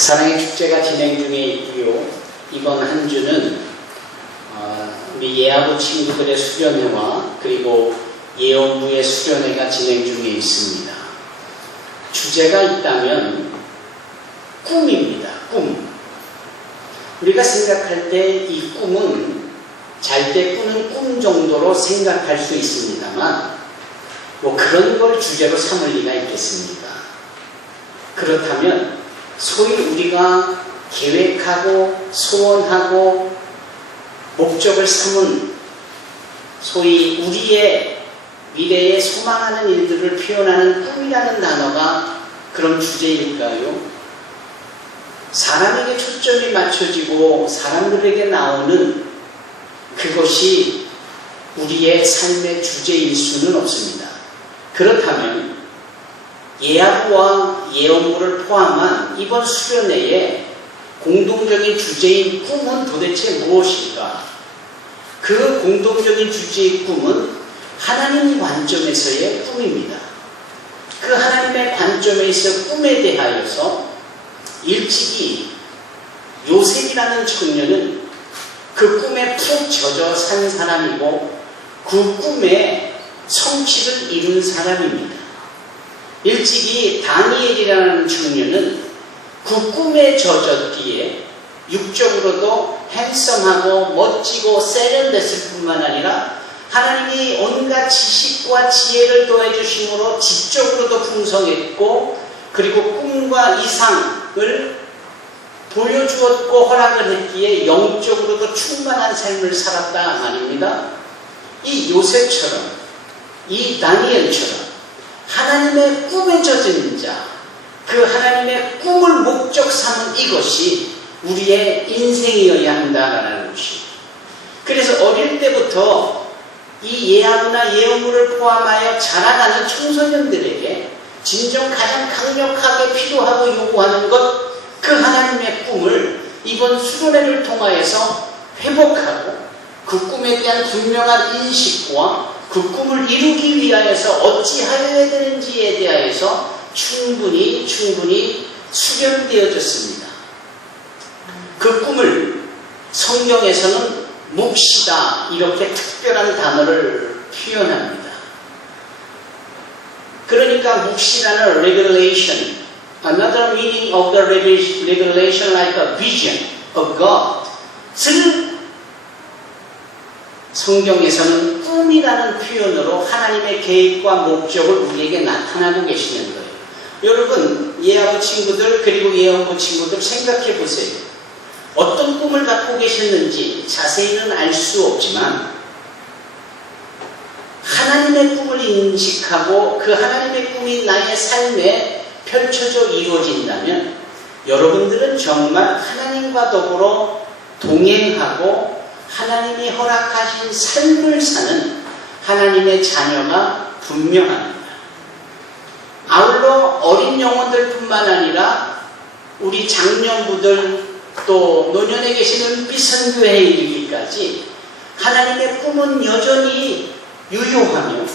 사랑의 축제가 진행 중에 있고요. 이번 한 주는 우리 예아부 친구들의 수련회와 그리고 예언부의 수련회가 진행 중에 있습니다. 주제가 있다면 꿈입니다. 꿈. 우리가 생각할 때 이 꿈은 잘 때 꾸는 꿈 정도로 생각할 수 있습니다만 뭐 그런 걸 주제로 삼을 리가 있겠습니까? 그렇다면 소위 우리가 계획하고 소원하고 목적을 삼은 소위 우리의 미래에 소망하는 일들을 표현하는 꿈이라는 단어가 그런 주제일까요? 사람에게 초점이 맞춰지고 사람들에게 나오는 그것이 우리의 삶의 주제일 수는 없습니다. 그렇다면 예아부와 예언부를 포함한 이번 수련회의 공동적인 주제인 꿈은 도대체 무엇일까? 그 공동적인 주제의 꿈은 하나님 관점에서의 꿈입니다. 그 하나님의 관점에서 꿈에 대하여서 일찍이 요셉이라는 청년은 그 꿈에 푹 젖어 산 사람이고 그 꿈에 성취를 이룬 사람입니다. 일찍이 다니엘이라는 청년은 그 꿈에 젖었기에 육적으로도 핸섬하고 멋지고 세련됐을 뿐만 아니라 하나님이 온갖 지식과 지혜를 더해주심으로 지적으로도 풍성했고 그리고 꿈과 이상을 보여주었고 허락을 했기에 영적으로도 충만한 삶을 살았다 말입니다. 이 요셉처럼 이 다니엘처럼 하나님의 꿈에 젖은 자, 그 하나님의 꿈을 목적 삼은 이것이 우리의 인생이어야 한다라는 것입니다. 그래서 어릴 때부터 이 예아부나 예언부를 포함하여 자라나는 청소년들에게 진정 가장 강력하게 필요하고 요구하는 것, 그 하나님의 꿈을 이번 수련회를 통하여서 회복하고 그 꿈에 대한 분명한 인식과 그 꿈을 이루기 위하여서 어찌하여야 되는지에 대하여서 충분히 수련되어졌습니다. 그 꿈을 성경에서는 묵시다 이렇게 특별한 단어를 표현합니다. 그러니까 묵시라는 revelation, another meaning of the revelation like a vision of God. 성경에서는 꿈이라는 표현으로 하나님의 계획과 목적을 우리에게 나타나고 계시는 거예요. 여러분, 예아부 친구들 그리고 예언부 친구들 생각해 보세요. 어떤 꿈을 갖고 계셨는지 자세히는 알 수 없지만 하나님의 꿈을 인식하고 그 하나님의 꿈이 나의 삶에 펼쳐져 이루어진다면 여러분들은 정말 하나님과 더불어 동행하고 하나님이 허락하신 삶을 사는 하나님의 자녀가 분명합니다. 아울러 어린 영혼들 뿐만 아니라 우리 장년부들 또 노년에 계시는 비선교회에 이르기까지 하나님의 꿈은 여전히 유효하며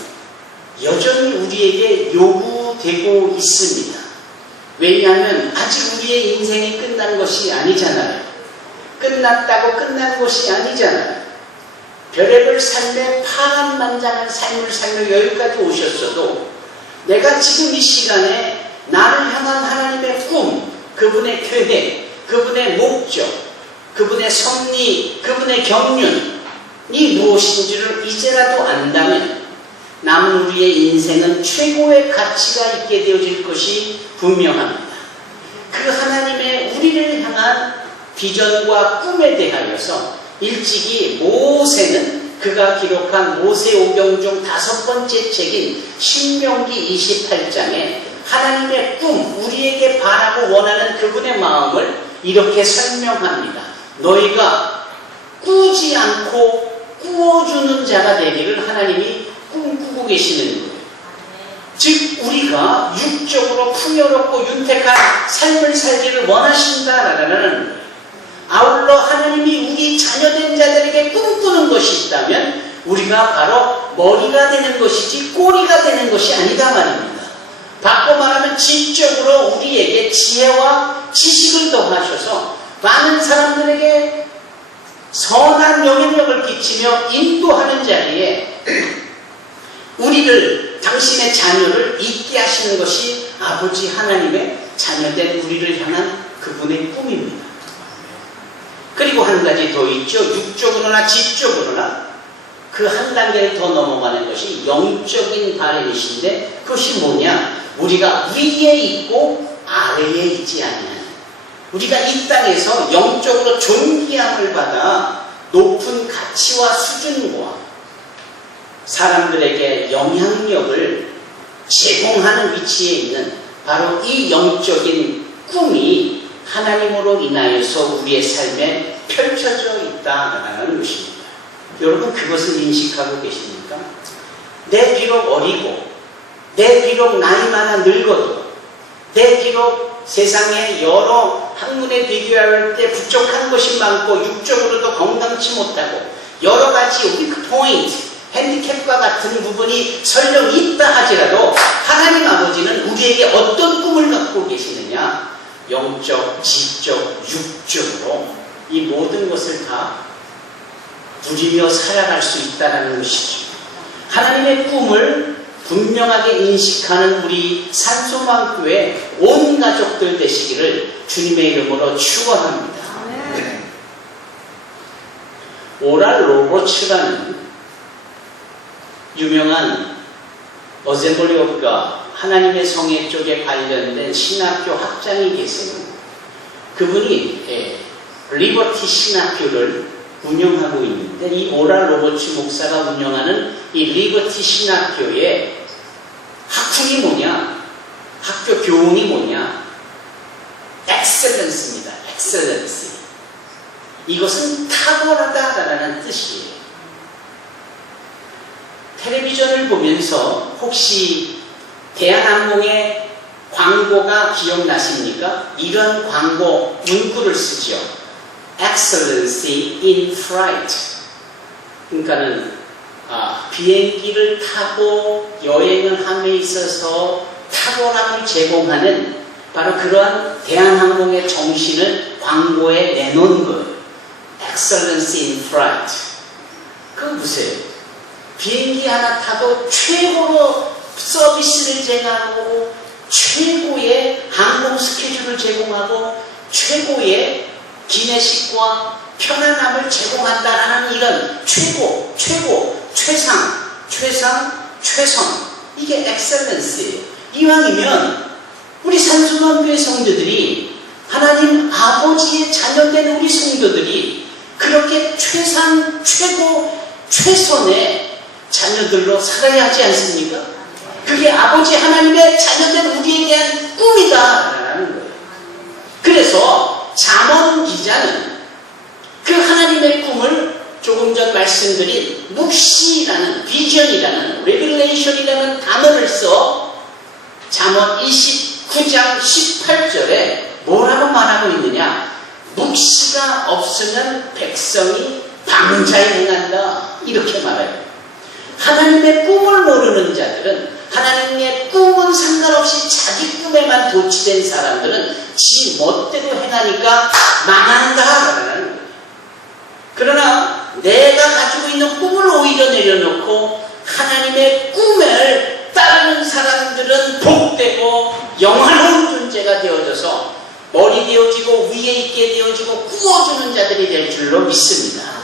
여전히 우리에게 요구되고 있습니다. 왜냐하면 아직 우리의 인생이 끝난 것이 아니잖아요. 끝났다고 끝난 것이 아니잖아요. 별의별 삶의 파란만장한 삶을 살며 여기까지 오셨어도 내가 지금 이 시간에 나를 향한 하나님의 꿈, 그분의 계획, 그분의 목적, 그분의 섭리, 그분의 경륜이 무엇인지를 이제라도 안다면 남은 우리의 인생은 최고의 가치가 있게 되어질 것이 분명합니다. 그 하나님의 우리를 향한 비전과 꿈에 대하여서 일찍이 모세는 그가 기록한 모세오경 중 5번째 책인 신명기 28장에 하나님의 꿈, 우리에게 바라고 원하는 그분의 마음을 이렇게 설명합니다. 너희가 꾸지 않고 꾸어주는 자가 되기를 하나님이 꿈꾸고 계시는 거예요. 즉 우리가 육적으로 풍요롭고 윤택한 삶을 살기를 원하신다라는 거예요. 아울러 하나님이 우리 자녀된 자들에게 꿈꾸는 것이 있다면 우리가 바로 머리가 되는 것이지 꼬리가 되는 것이 아니다 말입니다. 바꿔 말하면 지적으로 우리에게 지혜와 지식을 더하셔서 많은 사람들에게 선한 영향력을 끼치며 인도하는 자리에 우리를, 당신의 자녀를 있게 하시는 것이 아버지 하나님의 자녀된 우리를 향한 그분의 꿈입니다. 그리고 한 가지 더 있죠. 육적으로나 지적으로나 그 한 단계를 더 넘어가는 것이 영적인 바램이신데, 그것이 뭐냐? 우리가 위에 있고 아래에 있지 아니하는, 우리가 이 땅에서 영적으로 존귀함을 받아 높은 가치와 수준과 사람들에게 영향력을 제공하는 위치에 있는 바로 이 영적인 꿈이 하나님으로 인하여서 우리의 삶에 펼쳐져 있다라는 것입니다. 여러분, 그것을 인식하고 계십니까? 내 비록 어리고, 내 비록 나이 많아 늙어도, 내 비록 세상에 여러 학문에 비교할 때 부족한 것이 많고 육적으로도 건강치 못하고 여러 가지 위크 포인트, 핸디캡과 같은 부분이 설령 있다 하지라도 하나님 아버지는 우리에게 어떤 꿈을 갖고 계시느냐? 영적, 지적, 육적으로 이 모든 것을 다 누리며 살아갈 수 있다는 것이죠. 하나님의 꿈을 분명하게 인식하는 우리 산소망교회 온 가족들 되시기를 주님의 이름으로 축원합니다. 오랄 로버츠라는 유명한 어셈블리 오브 갓, 하나님의 성회 쪽에 관련된 신학교 학장이 계세요. 그분이 리버티 신학교를 운영하고 있는데, 이 오랄 로버츠 목사가 운영하는 이 리버티 신학교의 학훈이 뭐냐? 학교 교훈이 뭐냐? 엑셀런스입니다. 엑셀런스. 이것은 탁월하다라는 뜻이에요. 텔레비전을 보면서 혹시 대한항공의 광고가 기억나십니까? 이런 광고 문구를 쓰죠. Excellency in Flight. 그러니까는 비행기를 타고 여행을 함에 있어서 탁월함을 제공하는 바로 그러한 대한항공의 정신을 광고에 내놓은 거예요. Excellency in Flight. 그거 보세요. 비행기 하나 타도 최고로 서비스를 제공하고 최고의 항공 스케줄을 제공하고 최고의 기내식과 편안함을 제공한다라는 이런 최고, 최상, 이게 엑셀런스예요. 이왕이면 우리 산소망교회 성도들이, 하나님 아버지의 자녀된 우리 성도들이 그렇게 최상, 최선의 자녀들로 살아야 하지 않습니까? 그게 아버지 하나님의 자녀된 우리에 대한 꿈이다라는 거예요. 그래서 잠언 기자는 그 하나님의 꿈을 조금 전 말씀드린 묵시라는, 비전이라는, 레귤레이션이라는 단어를 써 잠언 29장 18절에 뭐라고 말하고 있느냐? 묵시가 없으면 백성이 방자에 행한다, 이렇게 말해요. 하나님의 꿈을 모르는 자들은, 하나님의 꿈은 상관없이 자기 꿈에만 도취된 사람들은 지 멋대로 행하니까 망한다라는 거예요. 그러나 내가 가지고 있는 꿈을 오히려 내려놓고 하나님의 꿈을 따르는 사람들은 복되고 영화로운 존재가 되어져서 머리 되어지고 위에 있게 되어지고 꾸어주는 자들이 될 줄로 믿습니다.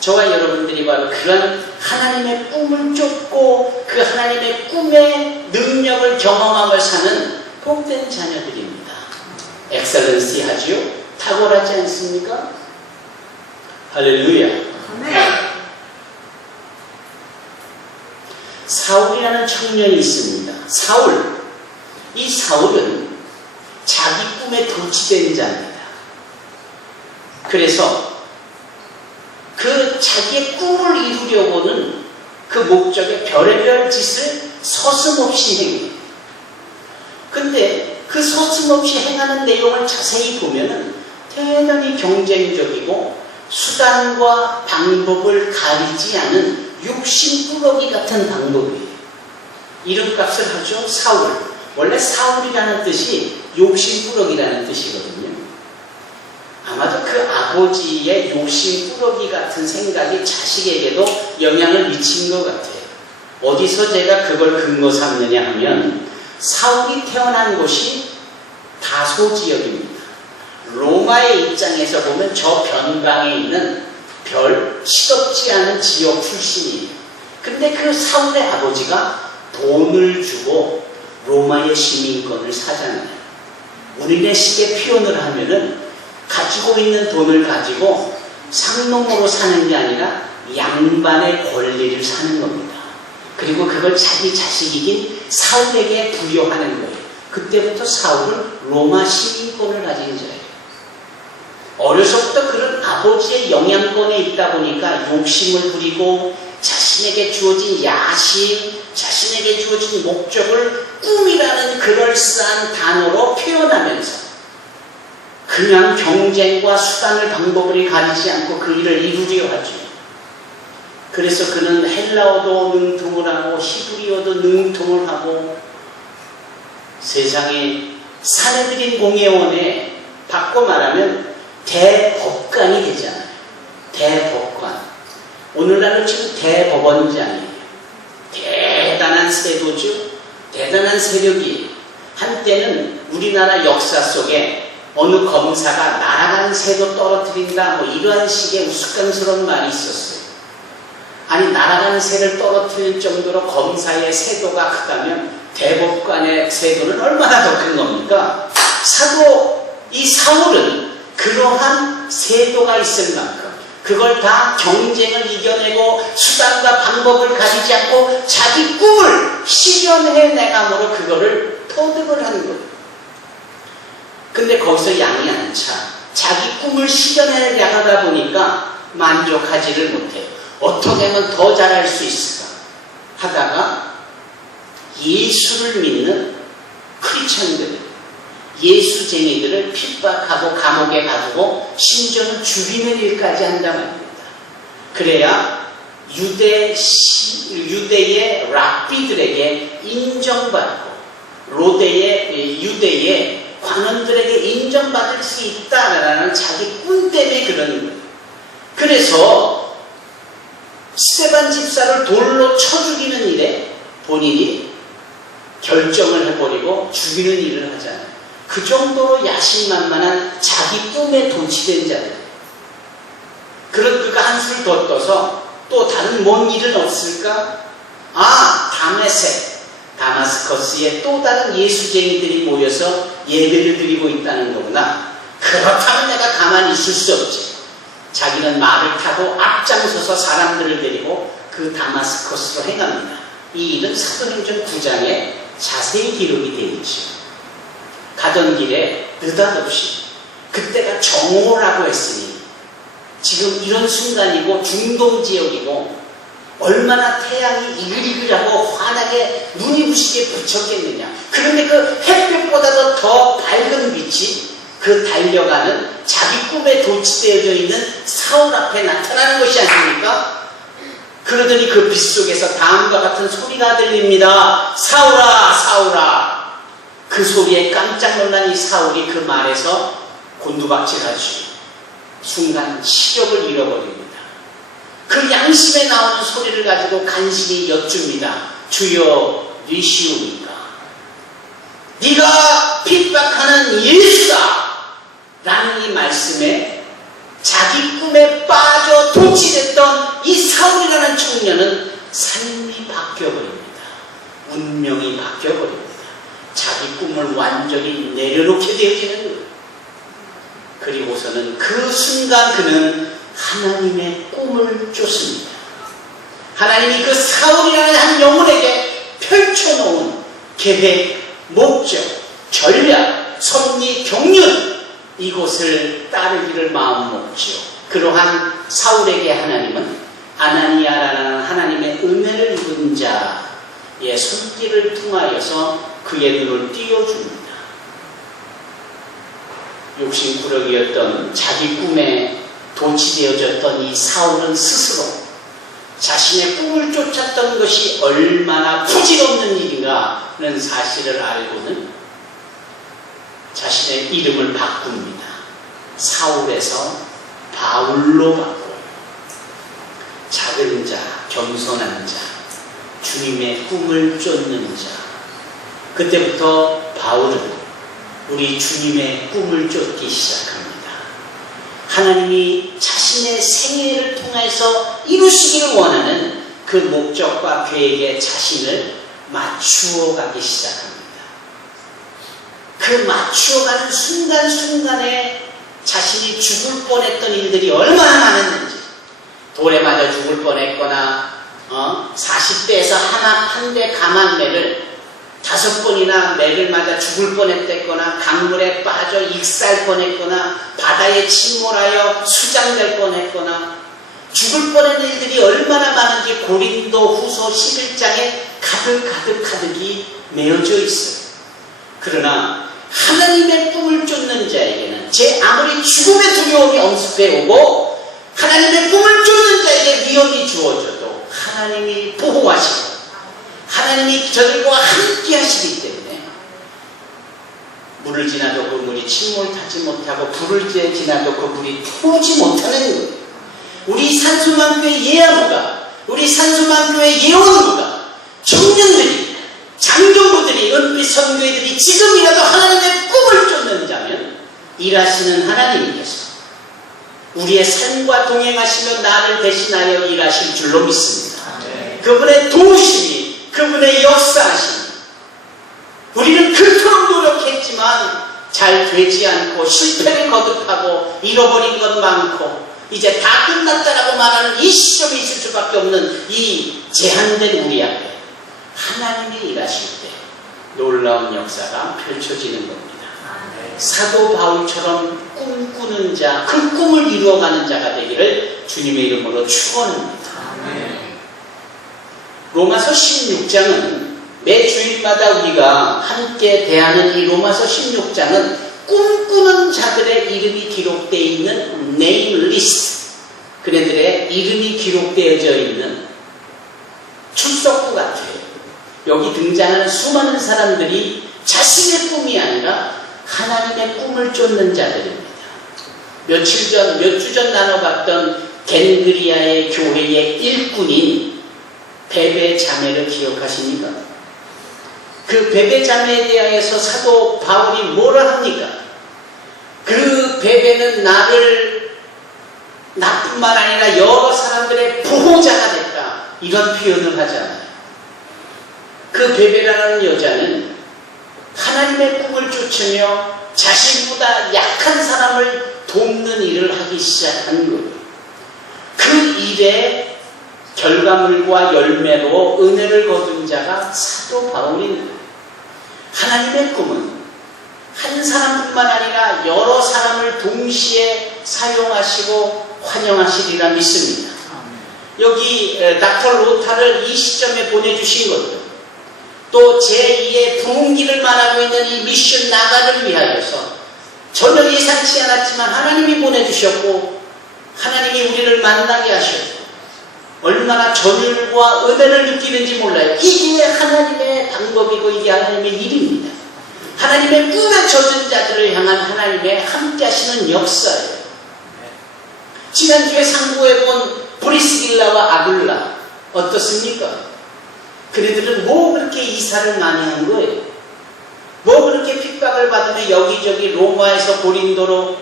저와 여러분들이 바로 그런 하나님의 꿈을 쫓고 그 하나님의 꿈의 능력을 경험하며 사는 복된 자녀들입니다. 엑셀런시 하지요? 탁월하지 않습니까? 할렐루야. 사울이라는 청년이 있습니다. 이 사울은 자기 꿈에 도취된 자입니다. 그래서 그 자기의 꿈을 이루려고는 그 목적에 별의별 짓을 서슴없이 행해요. 근데 그 서슴없이 행하는 내용을 자세히 보면은 대단히 경쟁적이고 수단과 방법을 가리지 않은 육신꾸러기 같은 방법이에요. 이름값을 하죠. 사울. 원래 사울이라는 뜻이 욕심꾸러기라는 뜻이거든요. 아마도 그 아버지의 욕심꾸러기 같은 생각이 자식에게도 영향을 미친 것 같아요. 어디서 제가 그걸 근거 삼느냐 하면 사울이 태어난 곳이 다소 지역입니다. 로마의 입장에서 보면 저 변방에 있는 별 시덥지 않은 지역 출신이에요. 근데 그 사울의 아버지가 돈을 주고 로마의 시민권을 사잖아요. 우리네 식의 표현을 하면은 가지고 있는 돈을 가지고 상놈으로 사는 게 아니라 양반의 권리를 사는 겁니다. 그리고 그걸 자기 자식이긴 사울에게 부여하는 거예요. 그때부터 사울은 로마 시민권을 가진 자예요. 어려서부터 그런 아버지의 영향권에 있다 보니까 욕심을 부리고 자신에게 주어진 야심, 자신에게 주어진 목적을 꿈이라는 그럴싸한 단어로 표현하면서 그냥 경쟁과 수단을 방법을 가리지 않고 그 일을 이루려 하죠. 그래서 그는 헬라어도 능통을 하고 히브리어도 능통을 하고 세상에 사내들인 공예원에 바꿔 말하면 대법관이 되잖아요. 대법관. 오늘날은 지금 대법원장이에요. 대단한 세도죠. 대단한 세력이에요. 한때는 우리나라 역사 속에 어느 검사가 날아간 새도 떨어뜨린다 뭐 이러한 식의 우스꽝스러운 말이 있었어요. 아니 날아간 새를 떨어뜨릴 정도로 검사의 세도가 크다면 대법관의 세도는 얼마나 더 큰 겁니까? 사도 이 사울은 그러한 세도가 있을 만큼 그걸 다 경쟁을 이겨내고 수단과 방법을 가리지 않고 자기 꿈을 실현해내감으로 그거를 터득을 하는 거예요. 근데 거기서 양이 안 차. 자기 꿈을 실현해 나가다 보니까 만족하지를 못해요. 어떻게 하면 더 잘할 수 있을까 하다가 예수를 믿는 크리스천들, 예수쟁이들을 핍박하고 감옥에 가두고 심지어는 죽이는 일까지 한단 말입니다. 그래야 유대의 랍비들에게 인정받고 유대의 관원들에게 인정받을 수 있다라는 자기 꿈 때문에 그러는 거예요. 그래서 스데반 집사를 돌로 쳐 죽이는 일에 본인이 결정을 해버리고 죽이는 일을 하잖아요. 그 정도로 야심만만한 자기 꿈에 도취된 자들. 그런 그가 한술 더 떠서 또 다른 뭔 일은 없을까? 다마스커스에 또 다른 예수쟁이들이 모여서 예배를 드리고 있다는 거구나. 그렇다면 내가 가만히 있을 수 없지. 자기는 말을 타고 앞장서서 사람들을 데리고 그 다마스커스로 행합니다. 이 일은 사도행전 9장에 자세히 기록이 되어 있죠. 가던 길에 느닷없이 그때가 정오라고 했으니 지금 이런 순간이고 중동 지역이고 얼마나 태양이 이글이글하고 환하게 눈이 부시게 비쳤겠느냐. 그런데 그 햇볕보다도 더 밝은 빛이 그 달려가는 자기 꿈에 도취되어져 있는 사울 앞에 나타나는 것이 아닙니까? 그러더니 그 빛 속에서 다음과 같은 소리가 들립니다. 사울아, 사울아. 그 소리에 깜짝 놀란 이 사울이 그 말에서 곤두박질하죠. 순간 시력을 잃어버립니다. 그 양심에 나오는 소리를 가지고 간신히 여쭙니다. 주여, 누구시옵니까? 네가 핍박하는 예수다! 라는 이 말씀에 자기 꿈에 빠져 도취됐던 이 사울이라는 청년은 삶이 바뀌어버립니다. 운명이 바뀌어버립니다. 자기 꿈을 완전히 내려놓게 되어지는 거예요. 그리고서는 그 순간 그는 하나님의 꿈을 쫓습니다. 하나님이 그 사울이라는 한 영혼에게 펼쳐놓은 계획, 목적, 전략, 섭리, 경륜 이곳을 따르기를 마음먹지요. 그러한 사울에게 하나님은 아나니아라는 하나님의 은혜를 입은 자의 손길을 통하여서 그의 눈을 띄워줍니다. 욕심꾸러기였던 자기 꿈에 도취되어졌던 이 사울은 스스로 자신의 꿈을 쫓았던 것이 얼마나 부질없는 일인가라는 사실을 알고는 자신의 이름을 바꿉니다. 사울에서 바울로 바꿔요. 작은 자, 겸손한 자, 주님의 꿈을 쫓는 자. 그때부터 바울은 우리 주님의 꿈을 쫓기 시작합니다. 하나님이 자신의 생애를 통해서 이루시기를 원하는 그 목적과 계획에 자신을 맞추어 가기 시작합니다. 그 맞추어가는 순간순간에 자신이 죽을 뻔했던 일들이 얼마나 많았는지, 돌에 맞아 죽을 뻔했거나 40대에서 한 대 감한 매를 5번이나 매를 맞아 죽을 뻔했거나 강물에 빠져 익살 뻔했거나 바다에 침몰하여 수장될 뻔했거나 죽을 뻔한 일들이 얼마나 많은지 고린도 후서 11장에 가득이 메어져 있어요. 그러나 하나님의 꿈을 쫓는 자에게는 아무리 죽음의 두려움이 엄습해 오고 하나님의 꿈을 쫓는 자에게 위험이 주어져도 하나님이 보호하시고 하나님이 저들과 함께 하시기 때문에 물을 지나도 그 물이 침몰 타지 못하고 불을 지나도 그 불이 태우지 못하는 거예요. 우리 산수만교회 예아부가, 우리 산수만교회 예원부가, 청년들이, 장정부들이, 은빛 선교회들이 지금이라도 하나님의 꿈을 쫓는 자면 일하시는 하나님께서 우리의 삶과 동행하시며 나를 대신하여 일하실 줄로 믿습니다. 그분의 도우심이, 그분의 역사하심이, 우리는 그토록 노력했지만 잘 되지 않고 실패를 거듭하고 잃어버린 것 많고 이제 다 끝났다라고 말하는 이 시점이 있을 수밖에 없는 이 제한된 우리 앞에 하나님이 일하실 때 놀라운 역사가 펼쳐지는 겁니다. 사도 바울처럼 꿈꾸는 자, 그 꿈을 이루어가는 자가 되기를 주님의 이름으로 축원합니다. 로마서 16장은 매 주일마다 우리가 함께 대하는 이 로마서 16장은 꿈꾸는 자들의 이름이 기록되어 있는 네임 리스트, 그네들의 이름이 기록되어져 있는 출석부 같아요. 여기 등장하는 수많은 사람들이 자신의 꿈이 아니라 하나님의 꿈을 쫓는 자들입니다. 몇 주 전 나눠봤던 겐그리아의 교회의 일꾼인 베베 자매를 기억하십니까? 그 베베 자매에 대하여서 사도 바울이 뭐라 합니까? 그 베베는 나뿐만 아니라 여러 사람들의 보호자가 됐다, 이런 표현을 하잖아요. 그 베베라는 여자는 하나님의 꿈을 쫓으며 자신보다 약한 사람을 돕는 일을 하기 시작한 거예요. 그 일의 결과물과 열매로 은혜를 거둔 자가 사도 바울입니다. 하나님의 꿈은 한 사람뿐만 아니라 여러 사람을 동시에 사용하시고 환영하시리라 믿습니다. 여기 닥터 로타를 이 시점에 보내주신 것도, 또 제2의 부흥기를 말하고 있는 이 미션 나가를 위하여서 전혀 예상치 않았지만 하나님이 보내주셨고 하나님이 우리를 만나게 하셨고 얼마나 전율과 은혜를 느끼는지 몰라요. 이게 하나님의 방법이고 이게 하나님의 일입니다. 하나님의 꿈에 젖은 자들을 향한 하나님의 함께 하시는 역사예요. 지난주에 상고해본 브리스길라와 아굴라 어떻습니까? 그네들은 뭐 그렇게 이사를 많이 한 거예요? 뭐 그렇게 핍박을 받으며 여기저기 로마에서 고린도로,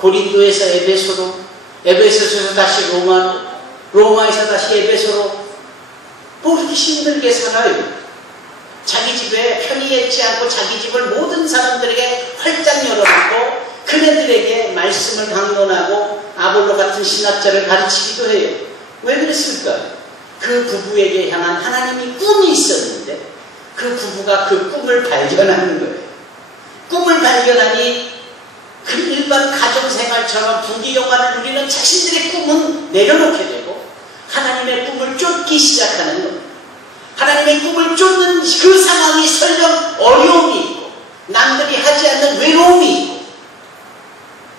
고린도에서 에베소로, 에베소에서 다시 로마로, 로마에서 다시 에베소로, 뭐 그렇게 힘들게 살아요? 자기 집에 편히 있지 않고 자기 집을 모든 사람들에게 활짝 열어놓고 그네들에게 말씀을 강론하고 아볼로 같은 신학자를 가르치기도 해요. 왜 그랬을까? 그 부부에게 향한 하나님이 꿈이 있었는데 그 부부가 그 꿈을 발견하는 거예요. 꿈을 발견하니 그 일반 가정생활처럼 부귀영화를 누리는 자신들의 꿈은 내려놓게 되고 하나님의 꿈을 쫓기 시작하는 겁니다. 하나님의 꿈을 쫓는 그 상황이 설령 어려움이 있고 남들이 하지 않는 외로움이 있고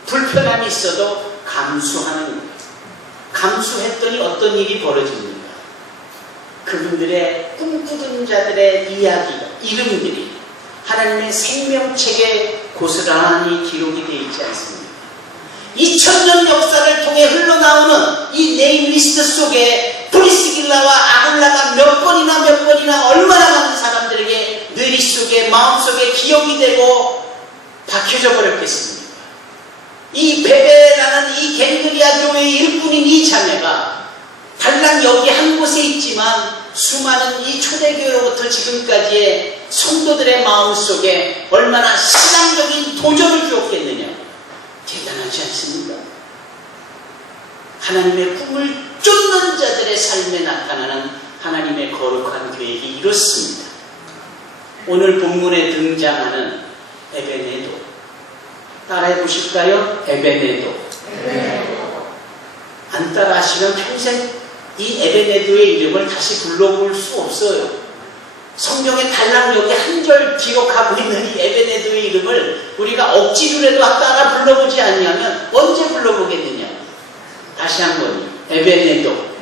불편함이 있어도 감수하는 거예요. 감수했더니 어떤 일이 벌어집니까? 그분들의 꿈꾸던 자들의 이야기가, 이름들이 하나님의 생명책에 고스란히 기록이 되어 있지 않습니까? 2000년 역사를 통해 흘러나오는 이 네임리스트 속에 브리스길라와 아굴라가 몇 번이나 얼마나 많은 사람들에게 뇌리 속에, 마음속에 기억이 되고 박혀져 버렸겠습니까? 이 베베라는 이 갱글리아 교회의 일꾼인 이 자매가 달랑 여기 한 곳에 있지만 수많은 이 초대교회로부터 지금까지의 성도들의 마음속에 얼마나 신앙적인 도전을 주었겠느냐. 대단하지 않습니까? 하나님의 꿈을 쫓는 자들의 삶에 나타나는 하나님의 거룩한 계획이 이렇습니다. 오늘 본문에 등장하는 에베네도, 따라해 보실까요? 에베네도. 안 따라 하시면 평생 이 에베네도의 이름을 다시 불러볼 수 없어요. 성경에 달랑 여기 한 절 기록하고 있는 이 에베네도의 이름을 우리가 억지로라도 따라 불러보지 않냐면 언제 불러보겠느냐. 다시 한 번. 에베네도.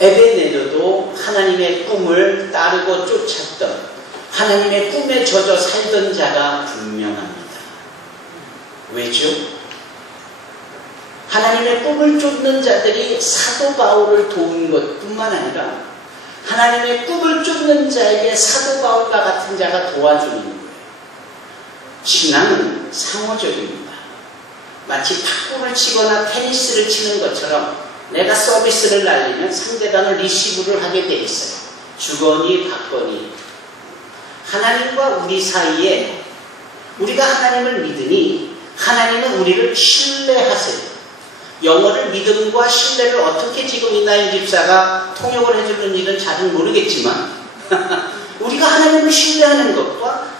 에베네도도 하나님의 꿈을 따르고 쫓았던, 하나님의 꿈에 젖어 살던 자가 분명합니다. 왜죠? 하나님의 꿈을 쫓는 자들이 사도 바울을 도운 것뿐만 아니라 하나님의 꿈을 쫓는 자에게 사도 바울과 같은 자가 도와주는 거예요. 신앙은 상호적입니다. 마치 탁구를 치거나 테니스를 치는 것처럼 내가 서비스를 날리면 상대방은 리시브를 하게 돼 있어요. 주거니 받거니. 하나님과 우리 사이에 우리가 하나님을 믿으니 하나님은 우리를 신뢰하세요. 영어를 믿음과 신뢰를 어떻게 지금 이나인 집사가 통역을 해주는 일은 잘은 모르겠지만 우리가 하나님을 신뢰하는 것과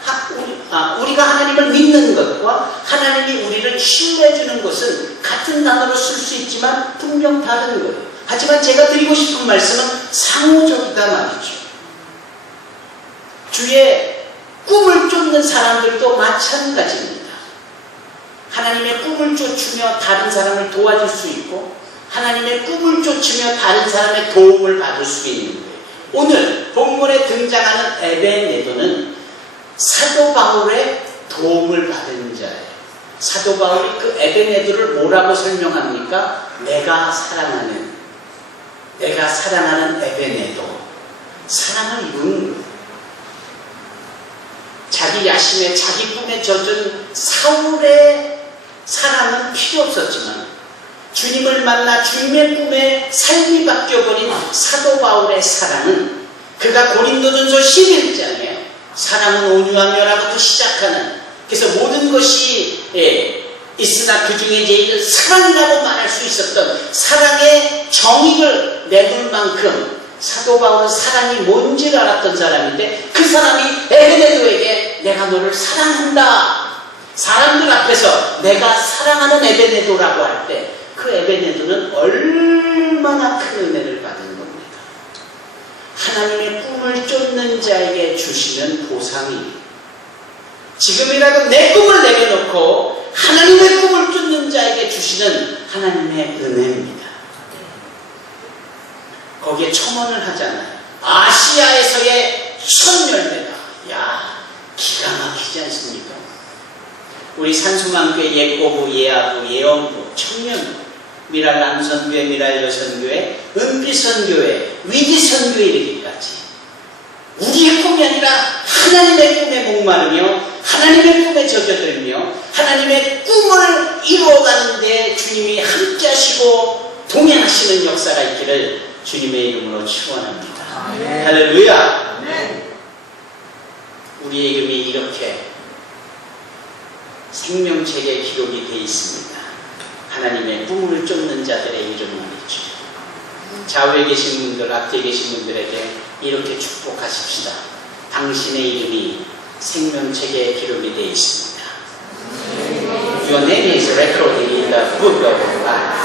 우리가 하나님을 믿는 것과 하나님이 우리를 신뢰해주는 것은 같은 단어로 쓸 수 있지만 분명 다른 거예요. 하지만 제가 드리고 싶은 말씀은 상호적이다 말이죠. 주의 꿈을 쫓는 사람들도 마찬가지입니다. 하나님의 꿈을 쫓으며 다른 사람을 도와줄 수 있고 하나님의 꿈을 쫓으며 다른 사람의 도움을 받을 수 있는 거예요. 오늘 본문에 등장하는 에베네도는 사도 바울의 도움을 받은 자예요. 사도 바울이 그 에베네도를 뭐라고 설명합니까? 내가 사랑하는 에베네도. 사랑을 이루는 거예요. 자기 야심에 자기 꿈에 젖은 사울의 사랑은 필요 없었지만 주님을 만나 주님의 꿈에 삶이 바뀌어버린 사도 바울의 사랑은 그가 고린도전서 11장에 사랑은 온유하며라부터 시작하는, 그래서 모든 것이 있으나 그 중에 제일 사랑이라고 말할 수 있었던 사랑의 정의를 내둘 만큼 사도 바울은 사랑이 뭔지를 알았던 사람인데 그 사람이 에베네도에게 내가 너를 사랑한다. 사람들 앞에서 내가 사랑하는 에베네도라고 할 때 그 에베네도는 얼마나 큰 은혜를 받은 겁니다. 하나님의 꿈을 쫓는 자에게 주시는 보상이 지금이라도 내 꿈을 내려놓고 하나님의 꿈을 쫓는 자에게 주시는 하나님의 은혜입니다. 거기에 첨언을 하잖아요. 아시아에서의 첫 열매가, 야, 기가 막히지 않습니까? 우리 산수만교회 예고부, 예아부, 예언부, 청년부, 미랄 남선교회, 미랄 여선교회, 은빛선교회, 위기선교회 이르기까지 우리의 꿈이 아니라 하나님의 꿈에 목마르며 하나님의 꿈에 젖어들며 하나님의 꿈을 이루어가는 데 주님이 함께 하시고 동행하시는 역사가 있기를 주님의 이름으로 축원합니다. 할렐루야. 우리의 이름이 이렇게 생명책에 기록이 되어 있습니다. 하나님의 꿈을 쫓는 자들의 이름 말이죠. 좌우에 계신 분들, 앞에 계신 분들에게 이렇게 축복하십시다. 당신의 이름이 생명책에 기록이 되어 있습니다. Your name is recorded in the book of life.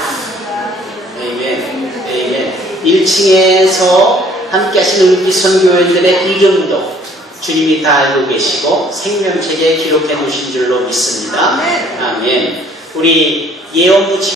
아멘. 아멘. 1층에서 함께 하시는 은빛 선교회들의 이름도 주님이 다 알고 계시고 생명책에 기록해 놓으신 줄로 믿습니다. 아멘. 우리 예언부